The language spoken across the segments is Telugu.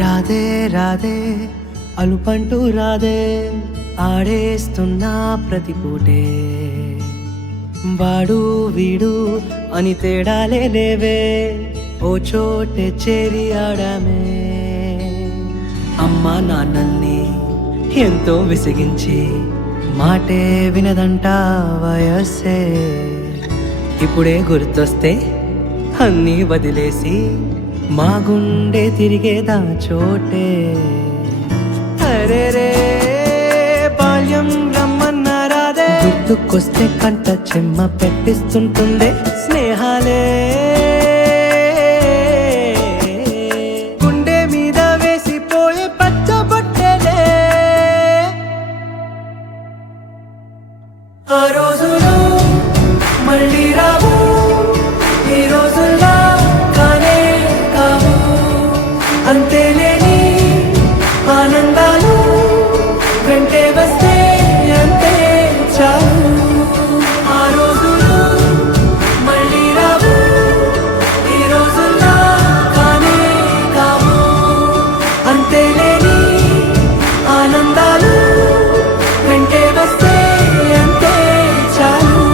రాధే రాధే అలుపంటూ రాధే ఆడేస్తున్నా ప్రతి పూటే వాడు వీడు అని తేడాలే లేవే ఓ చోటే చేరి ఆడామే అమ్మా నాన్నల్ని ఎంతో విసిగించి మాటే వినదంట వయస్సే ఇప్పుడే గుర్తొస్తే అన్నీ వదిలేసి మా గుండె తిరిగేదా చోటే అరే రే బాల్యం రమ్మన్నారాదే గుర్తుకొస్తే కంట చెమ్మ పెట్టిస్తుంటుందే స్నేహాలే గుండె మీద వేసిపోయే పచ్చబొట్టెలే ఆ రోజులు మళ్ళీ రావు ఈ రోజుల్లా కానే కావు అంతేలేని ఆనందాలు వెంటే వస్తే అంతే చాలు ఆ రోజులు మళ్ళీ రావు ఈ రోజుల్లా కానే కావు అంతేలేని ఆనందాలు వెంటే వస్తే అంతే చాలు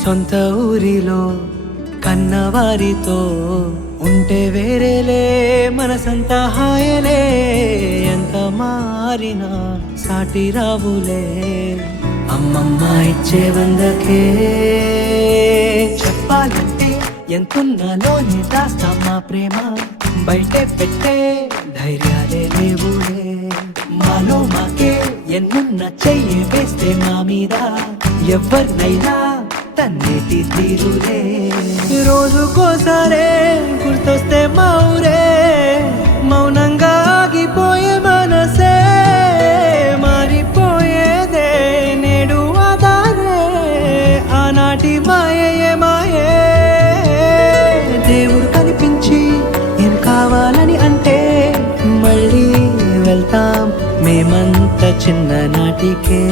సొంత ఊరిలో కన్నవారితో ఉంటే వేరేలే మనసంతా హాయలే ఎంత మారినా సాటి రావులే అమ్మమ్మ ఇచ్చే వందకే చెప్పాలంటే ఎంతున్నలోనే దాస్తాం మా ప్రేమ బయటే పెట్టే ధైర్యాలే లేవులే మాలో మాకే ఎన్నున్న చెయ్యి వేస్తే మా మీద ఎవరినైనా తన్నేటి తీరులే రోజుకోసారే గుర్తొస్తే మా ఊరే మౌనంగా ఆగిపోయే మనసే మారిపోయేదే నేడు ఆధారే ఆనాటి మాయే మాయే దేవుడు కనిపించి ఏం కావాలని అంటే మళ్ళీ వెళ్తాం మేమంత చిన్ననాటికే